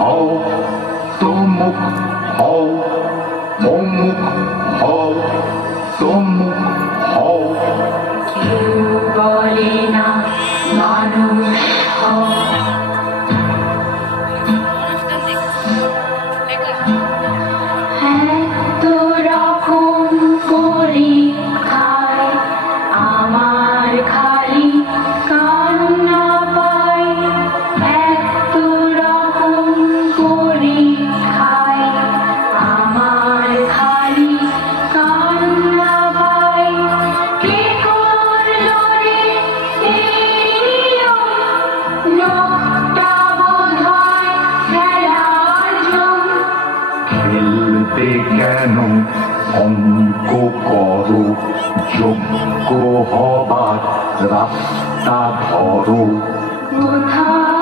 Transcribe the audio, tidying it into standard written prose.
হও, সম্মুখ হও, সম্মুখ হও, সম্মুখ হও। কেউ বলে না মানুষ হও, এত রকম পরীক্ষায় আমার খালি কান্না পায়, এত রকম পরীক্ষায় আমার খালি কান্না পায়। কে করলো রে এই নিয়ম? লোকটা বোধহয় খেলার জন্য। খেলতে কেন অঙ্ক করো, যোগ্য হবার রাস্তা ধরো। কোথায়